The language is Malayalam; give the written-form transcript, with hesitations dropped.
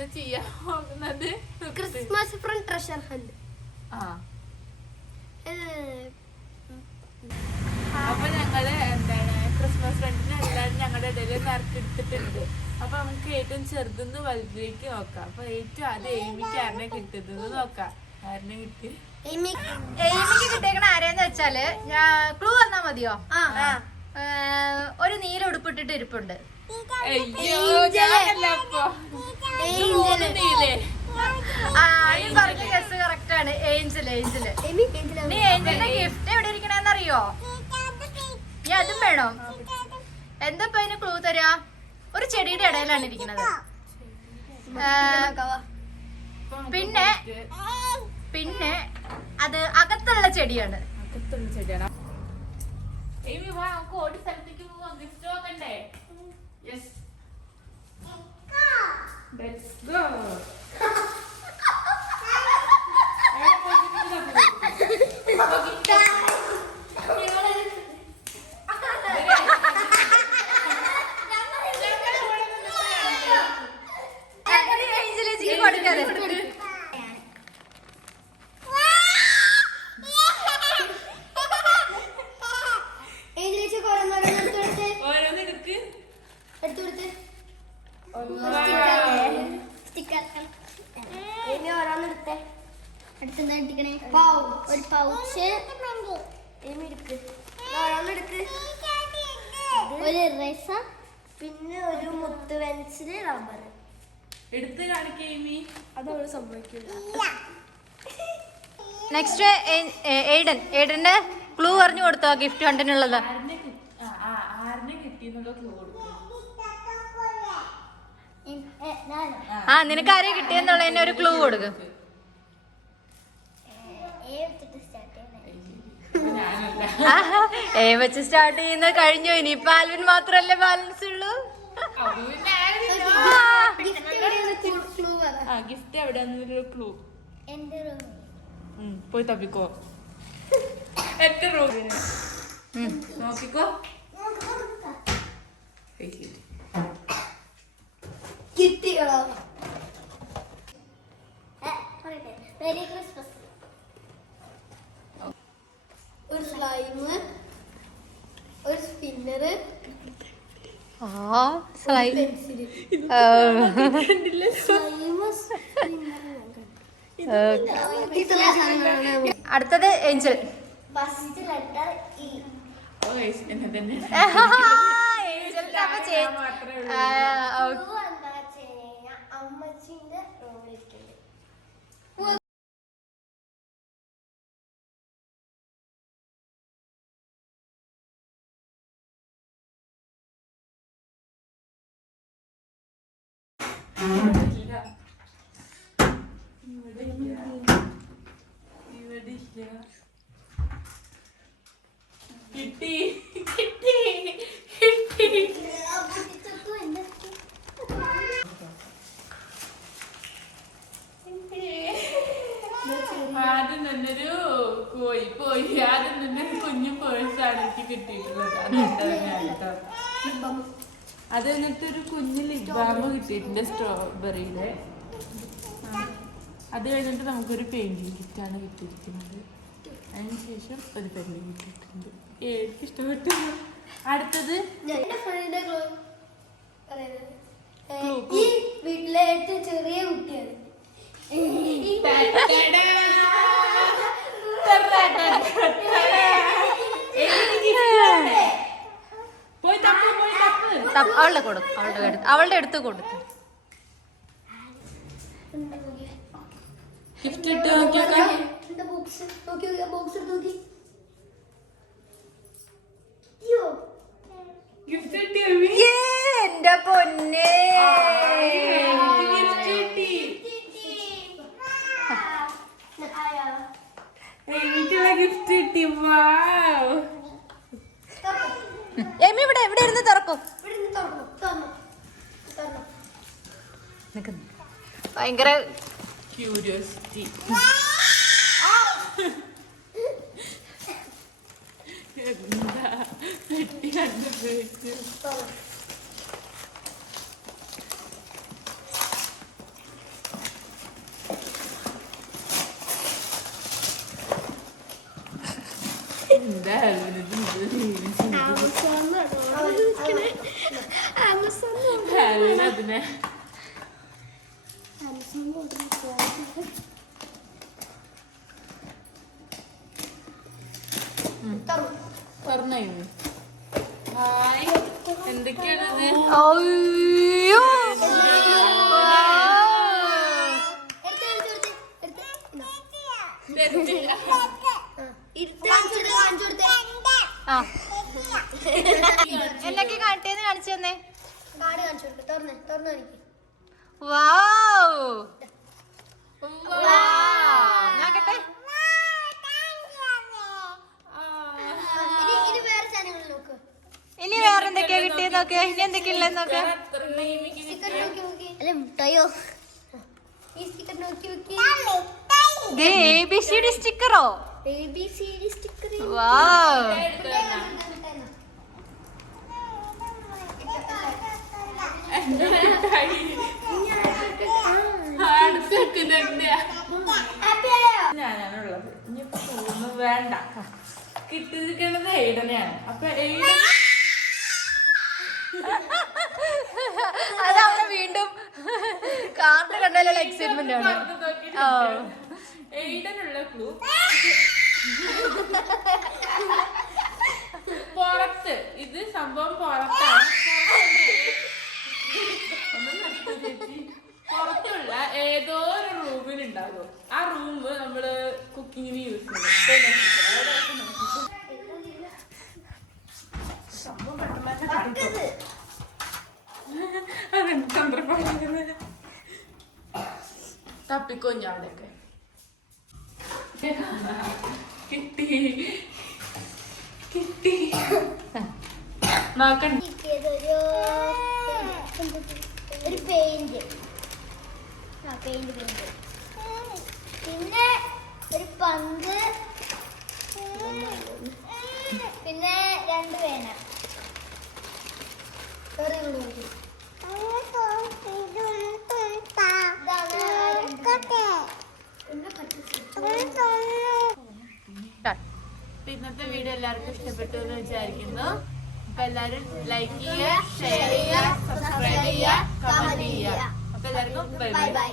ഇന്ന് ചെയ്യാൻ പോകുന്നത് ക്രിസ്മസ് ഫ്രം ട്രഷർ ഹണ്ട്. അപ്പൊ ഞങ്ങള് എന്താണ് ക്രിസ്മസ് ഫ്രണ്ടിന് എല്ലാവരും ഞങ്ങളുടെ ഇടയിൽ നറുക്കെടുത്തിട്ടുണ്ട്. അപ്പൊ നമുക്ക് ഏറ്റവും ചെറുതെന്ന് വലുതിലേക്ക് നോക്കാം. അപ്പൊ ഏറ്റവും ആദ്യം എയ്മിക്ക് ആരനെ കിട്ടുന്നത് നോക്കാം. ആരനെ കിട്ടി? എയ്മിക്ക് കിട്ടിയേക്കണ ആരെന്ന് വെച്ചാല് ക്ലൂ വന്നാ മതിയോ? ഒരു നീല ഉടുപ്പിട്ടിട്ട് ഇരിപ്പുണ്ട്. പറഞ്ഞ ഗസ് കറക്റ്റ് ആണ്. ഏഞ്ചല്. നീ ഏഞ്ചലിന്റെ ഗിഫ്റ്റ് എവിടെ ഇരിക്കണെന്നറിയോ? നീ അതും വേണോ? എന്താ ഇപ്പൊ അതിന് ക്ലൂ തരാ? ഒരു ചെടിയുടെ ഇടയിലാണ് ഇരിക്കുന്നത്. പിന്നെ അത് അകത്തുള്ള ചെടിയാണ്. ഒരു സ്ഥലത്തേക്ക് പോവാം. ഗിഫ്റ്റ് നോക്കണ്ടേ? Yes, let's go. ഒരു പൗച്ച്, ഒരു ഇറേസർ, പിന്നെ ഒരു മുത്ത് പെൻസില്, റബ്ബർ. എടുത്ത് കാണിക്കേമി. അതവള് സംഭവിക്കില്ല. നെക്സ്റ്റ് ഏഡന്റെ ക്ലൂ പറഞ്ഞു കൊടുത്തോ ഗിഫ്റ്റ് കണ്ടിനുള്ളത്. ആരനെ കിട്ടിയെന്നുള്ള ക്ലൂ കൊടുക്കും. നിനക്ക് ആരെ കിട്ടിയെന്നുള്ളതിന് ഒരു ക്ലൂ കൊടുക്കും. എ വെച്ച് സ്റ്റാർട്ട് ചെയ്യുന്ന കഴിഞ്ഞു. ഇനിയിപ്പോ ആൽവിൻ മാത്രല്ലേ ബാലൻസ് ഉള്ളൂ. ഗിഫ്റ്റ് എവിടെയാന്നൊരു ക്ലൂ. പോയി തപ്പിക്കോ. എന്റെ റൂമിന് നോക്കിക്കോ. കിട്ടിയോ? Merry Christmas. ഒരു സ്ലൈമ്, ഒരു സ്പിന്നറ്, പെൻസില്. അടുത്തത് ഏഞ്ചൽ. First letter E. അമ്മച്ചിന്റെ റോളിട്ടുണ്ട്. കിട്ടി. ആദ്യം തന്നെ ഒരു പോയി ആദ്യം തന്നെ ഒരു കുഞ്ഞു പേഴ്സാണ് എനിക്ക് കിട്ടിയിട്ടുള്ളത്. അത് എന്നിട്ട് ഒരു കുഞ്ഞു ലിപ് ബാം കിട്ടിയിട്ടുണ്ട് സ്ട്രോബെറിയില്. അത് കഴിഞ്ഞിട്ട് നമുക്കൊരു പെയിന്റിങ് കിറ്റാണ് കിട്ടിയിരിക്കുന്നത്. അതിനുശേഷം ഒരു പെയിന്റിങ് കിട്ടിയിട്ടുണ്ട്. എനിക്ക് ഇഷ്ടപ്പെട്ടു. അടുത്തത് ഈ വീട്ടിലെ ഏറ്റവും ചെറിയ കുട്ടിയാണ്. അവളുടെ അടുത്ത് കൊടുത്തു. ഗിഫ്റ്റ് ഇട്ട് നോക്കിയൊക്കെ. എന്റെ പൊന്നേ, ഗിഫ്റ്റ് കിട്ടി. എമി ഇവിടെ ഇരുന്ന് തുറക്കും. ഭയങ്കര ക്യൂരിയോസിറ്റി. എന്താ എന്താ അതിനെ പറഞ്ഞോ. ഹായ്, എന്തൊക്കെയാണത്? അയ്യോ ആ എന്നൊക്കെ കാണിട്ടേന്ന് കാണിച്ചു തന്നെ. വാവ് നോക്കട്ടെ. ഇനി വേറെ എന്തൊക്കെയാ കിട്ടിയത് നോക്ക്. ഇനി എന്തൊക്കെയാ ഉള്ളത് നോക്ക്. മുട്ടായോ ABCD സ്റ്റിക്കറോ? ABCD sticker. വാവ് ഞാനാണുള്ളത്. ഇനിയിപ്പോ തോന്നുന്നു വേണ്ട, കിട്ടിയിരിക്കുന്നത് എയ്ഡനെയാണ്. അപ്പൊ എയ്ഡൻ അതവിടെ വീണ്ടും കാർഡ് കണ്ടാലുള്ള എക്സൈറ്റ്മെന്റ് ആണ്. എയ്ഡനുള്ള ക്ലൂ പുറത്ത്, ഇത് സംഭവം പുറത്താണ്. പുറത്തുള്ള ഏതോ ഒരു റൂമിലുണ്ടാകും. ആ റൂം നമ്മള് കുക്കിങ്ങിന് യൂസ് ചെയ്യും. തപ്പിക്കൊഞ്ഞ അവിടെയൊക്കെ കിട്ടി കിട്ടി നോക്കണ്ട. ഒരു പെയിന്റ്, പിന്നെ ഒരു പന്ത്, പിന്നെ 2 പേന. ഇന്നത്തെ വീഡിയോ എല്ലാവർക്കും ഇഷ്ടപ്പെട്ടു എന്ന് വിചാരിക്കുന്നു. അപ്പൊ എല്ലാരും ലൈക്ക് ചെയ്യുക, ഷെയർ ചെയ്യുക, സബ്സ്ക്രൈബ് ചെയ്യുക, കമന്റ് ചെയ്യുക. അപ്പൊ എല്ലാവർക്കും ബൈ ബൈ.